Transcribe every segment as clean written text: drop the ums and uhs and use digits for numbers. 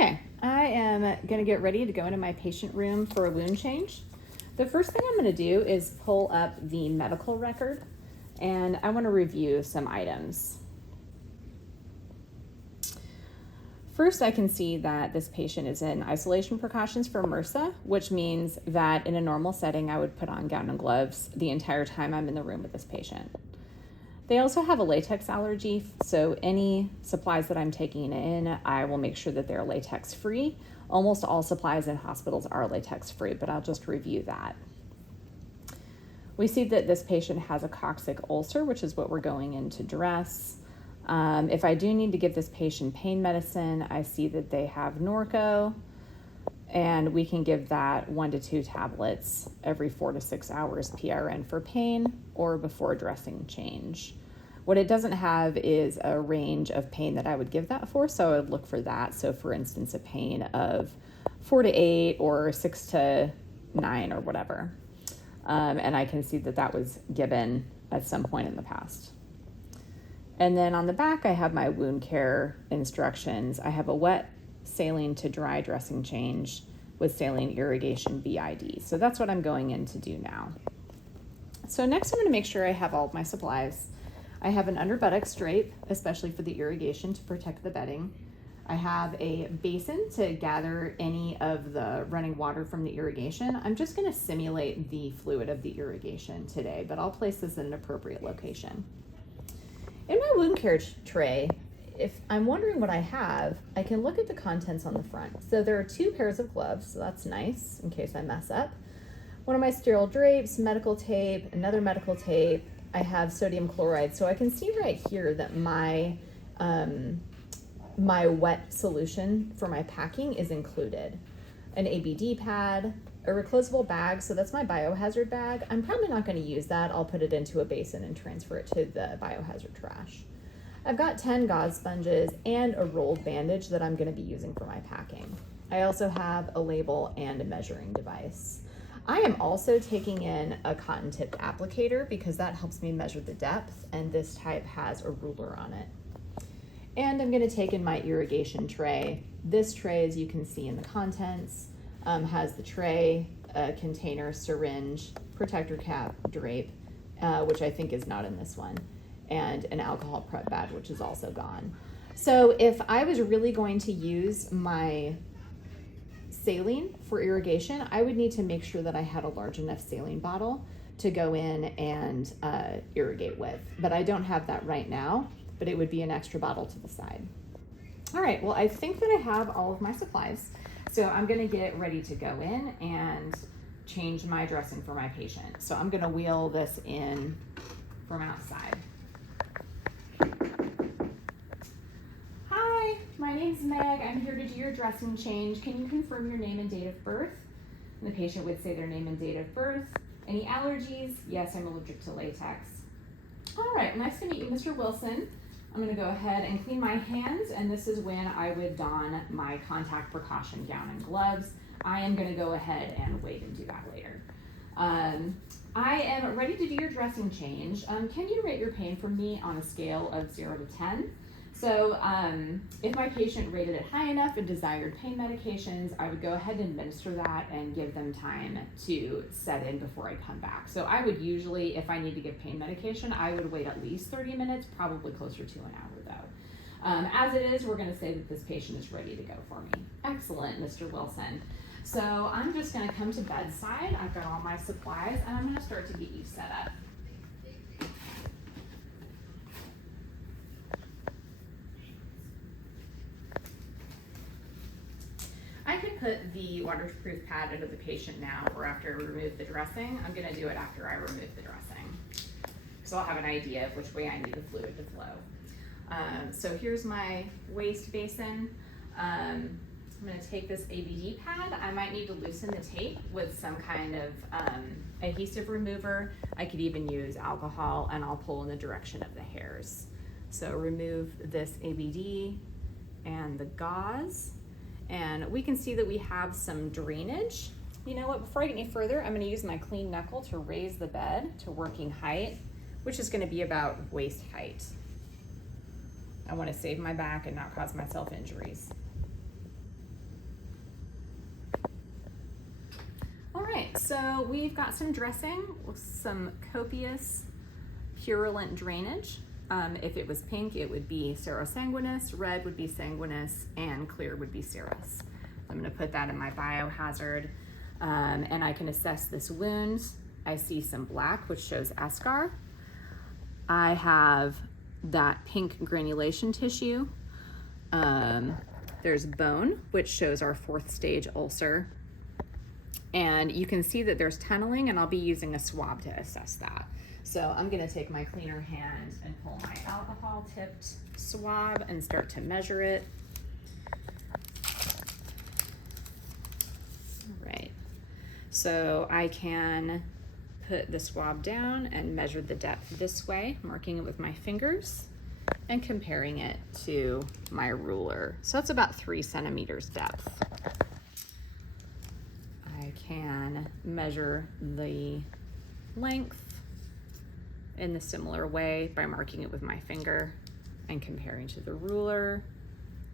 Okay, I am going to get ready to go into my patient room for a wound change. The first thing I'm going to do is pull up the medical record, and I want to review some items. First, I can see that this patient is in isolation precautions for MRSA, which means that in a normal setting, I would put on gown and gloves the entire time I'm in the room with this patient. They also have a latex allergy, so any supplies that I'm taking in, I will make sure that they're latex free. Almost all supplies in hospitals are latex free, but I'll just review that. We see that this patient has a coccyx ulcer, which is what we're going in to dress. If I do need to give this patient pain medicine, I see that they have Norco, and we can give that 1 to 2 tablets every 4 to 6 hours PRN for pain or before dressing change. What it doesn't have is a range of pain that I would give that for, so I would look for that. So for instance, a pain of 4 to 8 or 6 to 9 or whatever. And I can see that that was given at some point in the past. And then on the back, I have my wound care instructions. I have a wet saline to dry dressing change with saline irrigation BID. So that's what I'm going in to do now. So next I'm going to make sure I have all of my supplies. I have an under buttocks drape, especially for the irrigation to protect the bedding. I have a basin to gather any of the running water from the irrigation. I'm just going to simulate the fluid of the irrigation today, but I'll place this in an appropriate location. In my wound care tray, if I'm wondering what I have, I can look at the contents on the front. So there are 2 pairs of gloves, so that's nice in case I mess up. One of my sterile drapes, medical tape, another medical tape. I have sodium chloride, so I can see right here that my my wet solution for my packing is included. An ABD pad, a reclosable bag, so that's my biohazard bag. I'm probably not going to use that. I'll put it into a basin and transfer it to the biohazard trash. I've got 10 gauze sponges and a rolled bandage that I'm going to be using for my packing. I also have a label and a measuring device. I am also taking in a cotton tipped applicator because that helps me measure the depth, and this type has a ruler on it. And I'm going to take in my irrigation tray. This tray, as you can see in the contents, has the tray, a container, syringe, protector cap, drape, which I think is not in this one, and an alcohol prep bag, which is also gone. So if I was really going to use my saline for irrigation, I would need to make sure that I had a large enough saline bottle to go in and irrigate with. But I don't have that right now, but it would be an extra bottle to the side. All right, well, I think that I have all of my supplies. So I'm gonna get ready to go in and change my dressing for my patient. So I'm gonna wheel this in from outside. Hi, my name's Meg. I'm here to do your dressing change. Can you confirm your name and date of birth? And the patient would say their name and date of birth. Any allergies? Yes, I'm allergic to latex. All right, nice to meet you, Mr. Wilson. I'm gonna go ahead and clean my hands, and this is when I would don my contact precaution gown and gloves. I am gonna go ahead and wait and do that later. I am ready to do your dressing change. Can you rate your pain for me on a scale of 0 to 10? So if my patient rated it high enough and desired pain medications, I would go ahead and administer that and give them time to set in before I come back. So I would usually, if I need to give pain medication, I would wait at least 30 minutes, probably closer to an hour though. As it is, we're gonna say that this patient is ready to go for me. Excellent, Mr. Wilson. So I'm just gonna come to bedside. I've got all my supplies, and I'm gonna start to get you set up. I could put the waterproof pad under the patient now or after I remove the dressing. I'm gonna do it after I remove the dressing, so I'll have an idea of which way I need the fluid to flow. So here's my waste basin. I'm gonna take this ABD pad. I might need to loosen the tape with some kind of adhesive remover. I could even use alcohol, and I'll pull in the direction of the hairs. So remove this ABD and the gauze. And we can see that we have some drainage. You know what, before I get any further, I'm gonna use my clean knuckle to raise the bed to working height, which is gonna be about waist height. I wanna save my back and not cause myself injuries. right, so we've got some dressing with some copious purulent drainage. If it was pink, it would be serosanguinous, red would be sanguinous, and clear would be serous. I'm gonna put that in my biohazard, and I can assess this wound. I see some black, which shows eschar. I have that pink granulation tissue. There's bone, which shows our 4th stage ulcer. And you can see that there's tunneling, and I'll be using a swab to assess that. So I'm gonna take my cleaner hand and pull my alcohol tipped swab and start to measure it. All right, so I can put the swab down and measure the depth this way, marking it with my fingers and comparing it to my ruler. So it's about 3 centimeters depth. I can measure the length in the similar way by marking it with my finger and comparing to the ruler.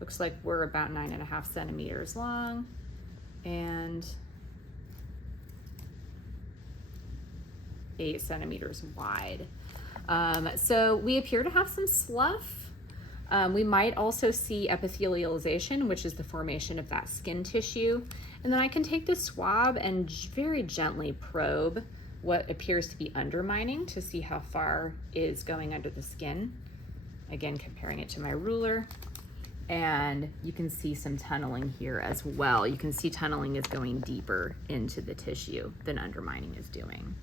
Looks like we're about 9.5 centimeters long and 8 centimeters wide. So we appear to have some slough. We might also see epithelialization, which is the formation of that skin tissue. And then I can take this swab and very gently probe what appears to be undermining to see how far is going under the skin. Again, comparing it to my ruler. And you can see some tunneling here as well. You can see tunneling is going deeper into the tissue than undermining is doing.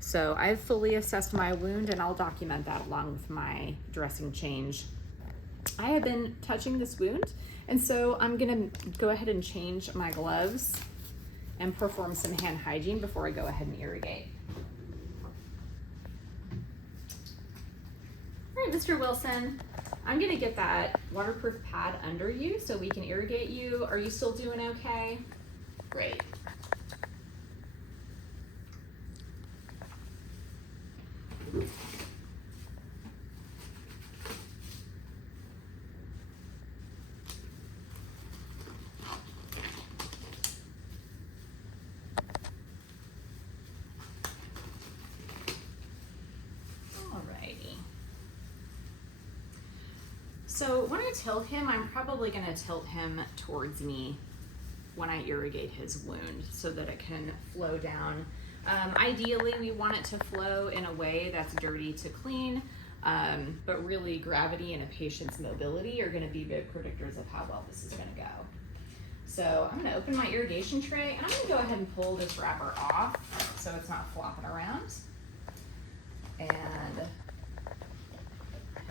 So I've fully assessed my wound, and I'll document that along with my dressing change. I have been touching this wound, and so I'm gonna go ahead and change my gloves and perform some hand hygiene before I go ahead and irrigate. All right, Mr. Wilson, I'm gonna get that waterproof pad under you so we can irrigate you. Are you still doing okay? Great. So when I tilt him, I'm probably going to tilt him towards me when I irrigate his wound so that it can flow down. Ideally, we want it to flow in a way that's dirty to clean, but really gravity and a patient's mobility are going to be good predictors of how well this is going to go. So I'm going to open my irrigation tray, and I'm going to go ahead and pull this wrapper off so it's not flopping around. And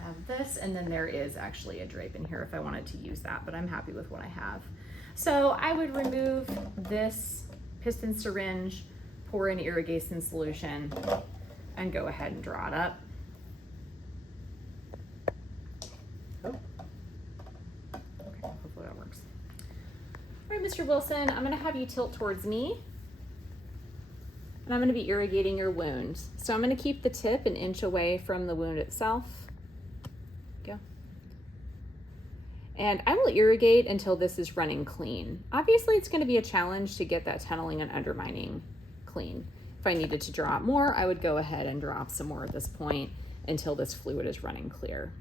have this, and then there is actually a drape in here if I wanted to use that, but I'm happy with what I have. So I would remove this piston syringe, pour in irrigation solution, and go ahead and draw it up. Oh. Okay, hopefully that works. All right, Mr. Wilson, I'm gonna have you tilt towards me, and I'm gonna be irrigating your wound. So I'm gonna keep the tip an inch away from the wound itself. Go. And I will irrigate until this is running clean. Obviously, it's gonna be a challenge to get that tunneling and undermining clean. If I needed to drop more, I would go ahead and drop some more at this point until this fluid is running clear.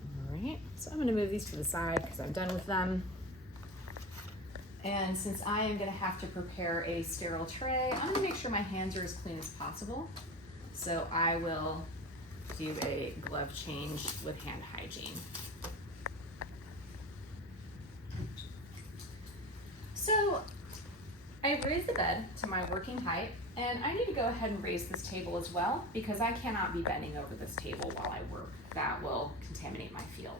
All right, so I'm gonna move these to the side because I'm done with them. And since I am gonna have to prepare a sterile tray, I'm gonna make sure my hands are as clean as possible. So I will do a glove change with hand hygiene. So I raised the bed to my working height, and I need to go ahead and raise this table as well because I cannot be bending over this table while I work. That will contaminate my field.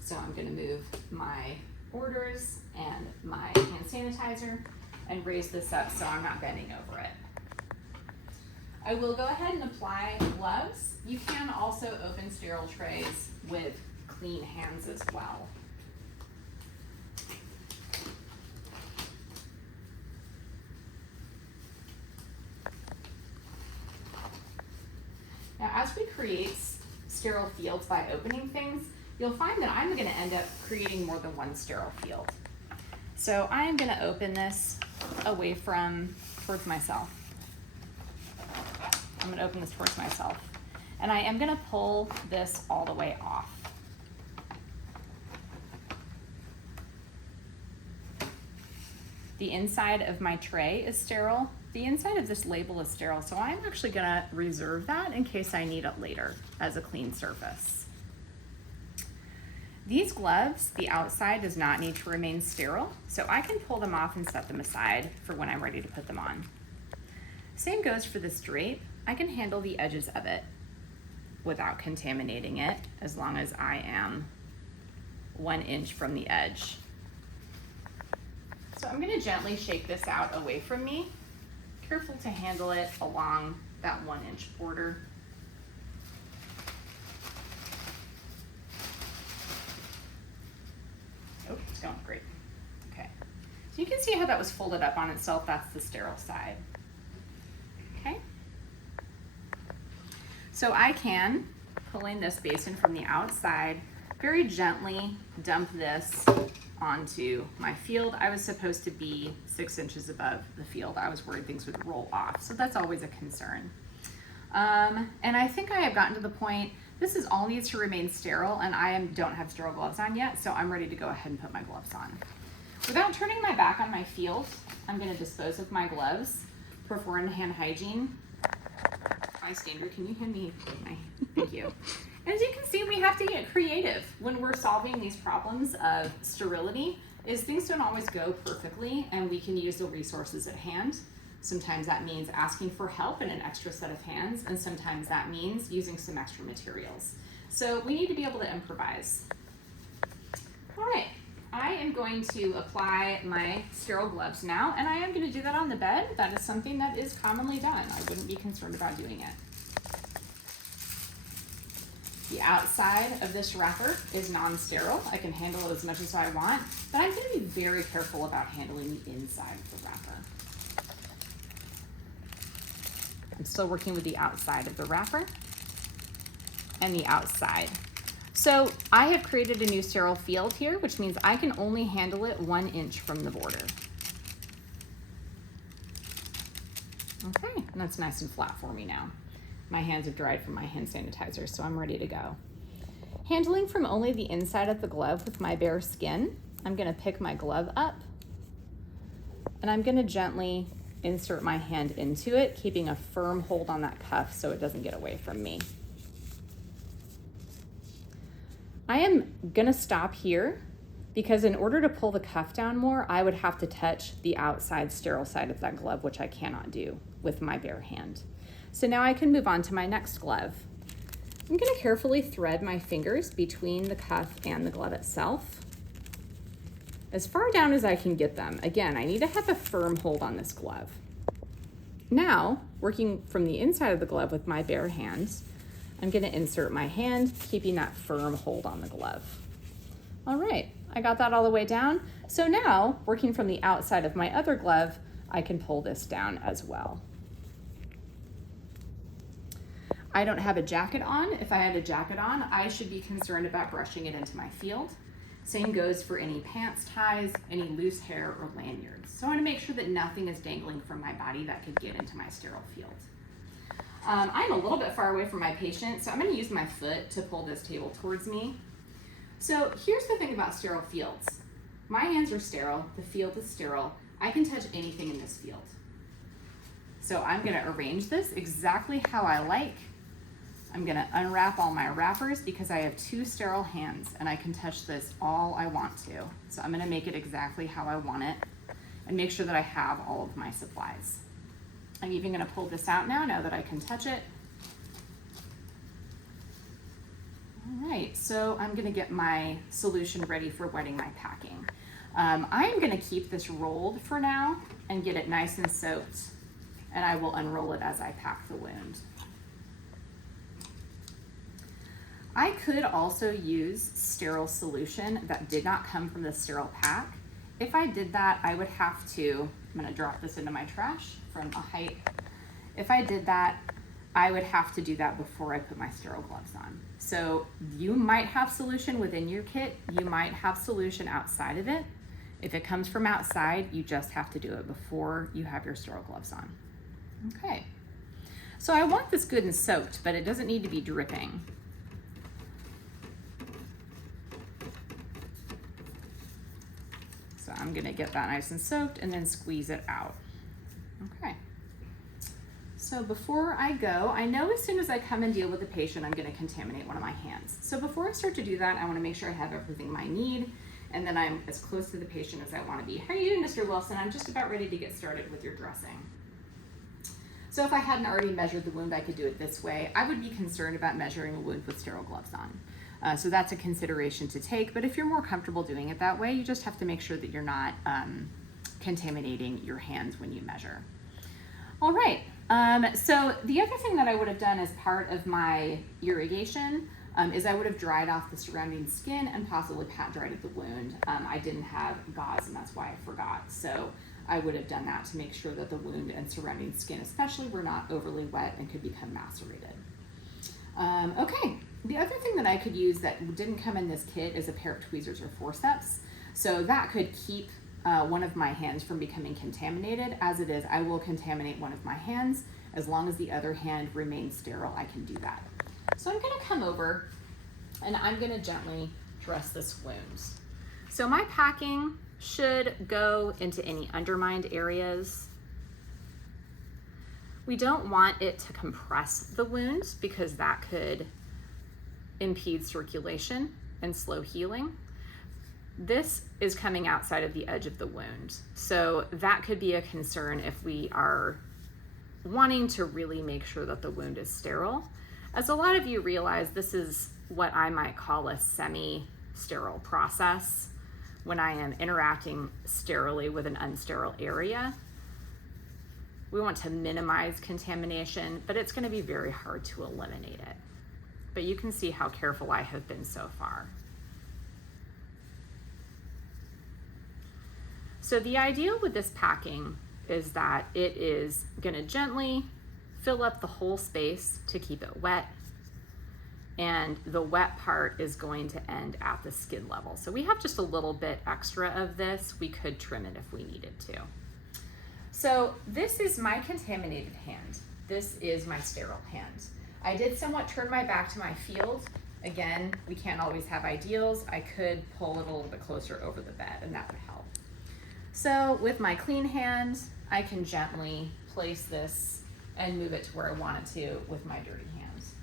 So I'm gonna move my orders and my hand sanitizer and raise this up so I'm not bending over it. I will go ahead and apply gloves. You can also open sterile trays with clean hands as well. Now, as we create sterile fields by opening things, you'll find that I'm going to end up creating more than one sterile field. So I'm going to open this away from towards myself. I'm gonna open this towards myself. And I am gonna pull this all the way off. The inside of my tray is sterile. The inside of this label is sterile, so I'm actually gonna reserve that in case I need it later as a clean surface. These gloves, the outside does not need to remain sterile, so I can pull them off and set them aside for when I'm ready to put them on. Same goes for this drape. I can handle the edges of it without contaminating it as long as I am 1 inch from the edge. So I'm gonna gently shake this out away from me. Careful to handle it along that 1 inch border. Oh, it's going great. Okay. So you can see how that was folded up on itself. That's the sterile side. Okay. So I can, pulling this basin from the outside, very gently dump this onto my field. I was supposed to be 6 inches above the field. I was worried things would roll off, so that's always a concern. And I think I have gotten to the point, this is all needs to remain sterile, and I don't have sterile gloves on yet, so I'm ready to go ahead and put my gloves on. Without turning my back on my field, I'm gonna dispose of my gloves, perform hand hygiene. Bystander, can you hand me my, thank you. As you can see, we have to get creative when we're solving these problems of sterility, is things don't always go perfectly, and we can use the resources at hand. Sometimes that means asking for help and an extra set of hands, and sometimes that means using some extra materials. So we need to be able to improvise. All right, I am going to apply my sterile gloves now, and I am going to do that on the bed. That is something that is commonly done. I wouldn't be concerned about doing it. The outside of this wrapper is non-sterile. I can handle it as much as I want, but I'm going to be very careful about handling the inside of the wrapper. I'm still working with the outside of the wrapper and the outside. So I have created a new sterile field here, which means I can only handle it 1 inch from the border. Okay, and that's nice and flat for me now. My hands have dried from my hand sanitizer, so I'm ready to go. Handling from only the inside of the glove with my bare skin, I'm gonna pick my glove up and I'm gonna gently insert my hand into it, keeping a firm hold on that cuff so it doesn't get away from me. I am gonna stop here because in order to pull the cuff down more, I would have to touch the outside sterile side of that glove, which I cannot do with my bare hand. So now I can move on to my next glove. I'm gonna carefully thread my fingers between the cuff and the glove itself, as far down as I can get them. Again, I need to have a firm hold on this glove. Now, working from the inside of the glove with my bare hands, I'm gonna insert my hand, keeping that firm hold on the glove. All right, I got that all the way down. So now, working from the outside of my other glove, I can pull this down as well. I don't have a jacket on. If I had a jacket on, I should be concerned about brushing it into my field. Same goes for any pants ties, any loose hair or lanyards. So I want to make sure that nothing is dangling from my body that could get into my sterile field. I'm a little bit far away from my patient, so I'm going to use my foot to pull this table towards me. So here's the thing about sterile fields. My hands are sterile, the field is sterile. I can touch anything in this field. So I'm going to arrange this exactly how I like. I'm gonna unwrap all my wrappers because I have 2 sterile hands and I can touch this all I want to. So I'm gonna make it exactly how I want it and make sure that I have all of my supplies. I'm even gonna pull this out now that I can touch it. All right, so I'm gonna get my solution ready for wetting my packing. I'm gonna keep this rolled for now and get it nice and soaked, and I will unroll it as I pack the wound. I could also use sterile solution that did not come from the sterile pack. If I did that, I would have to, I'm gonna drop this into my trash from a height. If I did that, I would have to do that before I put my sterile gloves on. So you might have solution within your kit, you might have solution outside of it. If it comes from outside, you just have to do it before you have your sterile gloves on. Okay. So I want this good and soaked, but it doesn't need to be dripping. So I'm gonna get that nice and soaked and then squeeze it out. Okay. So before I go, I know as soon as I come and deal with the patient, I'm gonna contaminate one of my hands. So before I start to do that, I wanna make sure I have everything I need, and then I'm as close to the patient as I wanna be. How are you doing, Mr. Wilson? I'm just about ready to get started with your dressing. So if I hadn't already measured the wound, I could do it this way. I would be concerned about measuring a wound with sterile gloves on. So that's a consideration to take, but if you're more comfortable doing it that way, you just have to make sure that you're not contaminating your hands when you measure. All right, so the other thing that I would have done as part of my irrigation is I would have dried off the surrounding skin and possibly pat dried the wound. I didn't have gauze, and that's why I forgot. So I would have done that to make sure that the wound and surrounding skin especially were not overly wet and could become macerated. Okay, the other thing that I could use that didn't come in this kit is a pair of tweezers or forceps. So that could keep one of my hands from becoming contaminated. As it is, I will contaminate one of my hands. As long as the other hand remains sterile, I can do that. So I'm gonna come over and I'm gonna gently dress this wound. So my packing should go into any undermined areas. We don't want it to compress the wound because that could impede circulation and slow healing. This is coming outside of the edge of the wound. So that could be a concern if we are wanting to really make sure that the wound is sterile. As a lot of you realize, this is what I might call a semi-sterile process when I am interacting sterilely with an unsterile area. We want to minimize contamination, but it's going to be very hard to eliminate it. But you can see how careful I have been so far. So the ideal with this packing is that it is going to gently fill up the whole space to keep it wet, and the wet part is going to end at the skin level. So we have just a little bit extra of this. We could trim it if we needed to. So this is my contaminated hand. This is my sterile hand. I did somewhat turn my back to my field. Again, we can't always have ideals. I could pull it a little bit closer over the bed, and that would help. So with my clean hand, I can gently place this and move it to where I want it to with my dirty hands.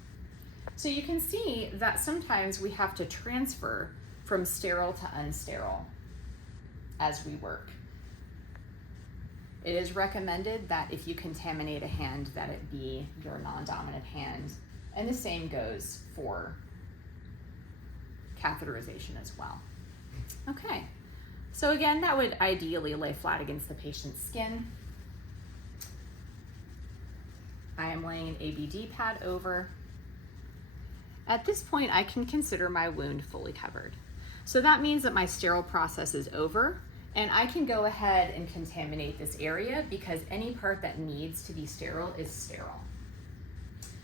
So you can see that sometimes we have to transfer from sterile to unsterile as we work. It is recommended that if you contaminate a hand, that it be your non-dominant hand, and the same goes for catheterization as well. Okay, so again, that would ideally lay flat against the patient's skin. I am laying an ABD pad over. At this point, I can consider my wound fully covered. So that means that my sterile process is over, and I can go ahead and contaminate this area because any part that needs to be sterile is sterile.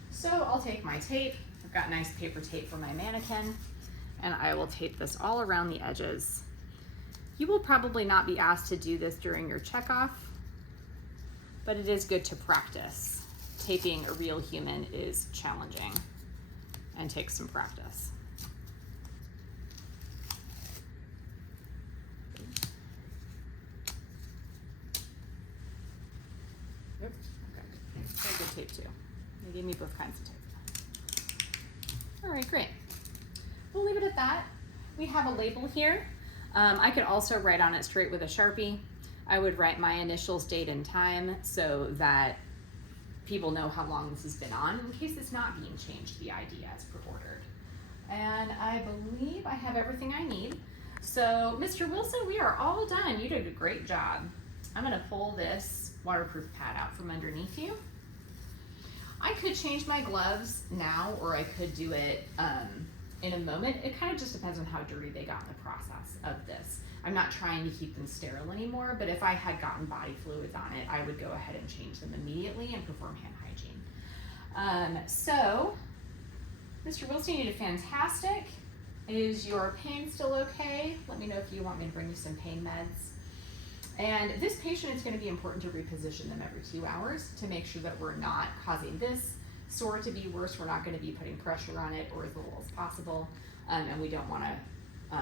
So I'll take my tape. I've got nice paper tape for my mannequin, and I will tape this all around the edges. You will probably not be asked to do this during your checkoff, but it is good to practice. Taping a real human is challenging and takes some practice. Yep. Okay. Very good tape too. They gave me both kinds of tape. All right, great. We'll leave it at that. We have a label here. I could also write on it straight with a Sharpie. I would write my initials, date, and time so that people know how long this has been on in case it's not being changed to the ID as per ordered. And I believe I have everything I need. So Mr. Wilson, we are all done. You did a great job. I'm gonna pull this waterproof pad out from underneath you. I could change my gloves now, or I could do it in a moment. It kind of just depends on how dirty they got in the process of this. I'm not trying to keep them sterile anymore, but if I had gotten body fluids on it, I would go ahead and change them immediately and perform hand hygiene. So, Mr. Wilson, you did fantastic. Is your pain still okay? Let me know if you want me to bring you some pain meds. And this patient, it's going to be important to reposition them every 2 hours to make sure that we're not causing this sore to be worse. We're not going to be putting pressure on it or as little as possible. And we don't want to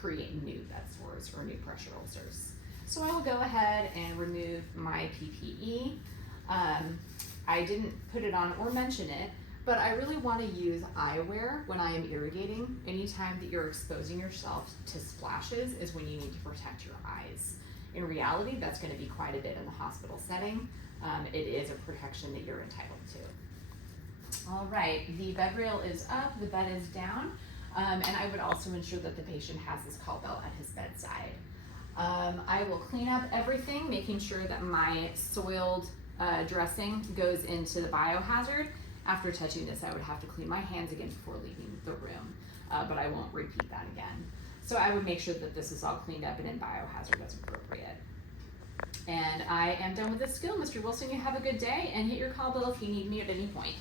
create new bed sores or new pressure ulcers. So I will go ahead and remove my PPE. I didn't put it on or mention it, but I really want to use eyewear when I am irrigating. Anytime that you're exposing yourself to splashes is when you need to protect your eyes. In reality, that's going to be quite a bit in the hospital setting. It is a protection that you're entitled to. All right, the bed rail is up, the bed is down, and I would also ensure that the patient has his call bell at his bedside. I will clean up everything, making sure that my soiled dressing goes into the biohazard. After touching this, I would have to clean my hands again before leaving the room, but I won't repeat that again. So I would make sure that this is all cleaned up and in biohazard as appropriate. And I am done with this skill. Mr. Wilson, you have a good day, and hit your call bell if you need me at any point.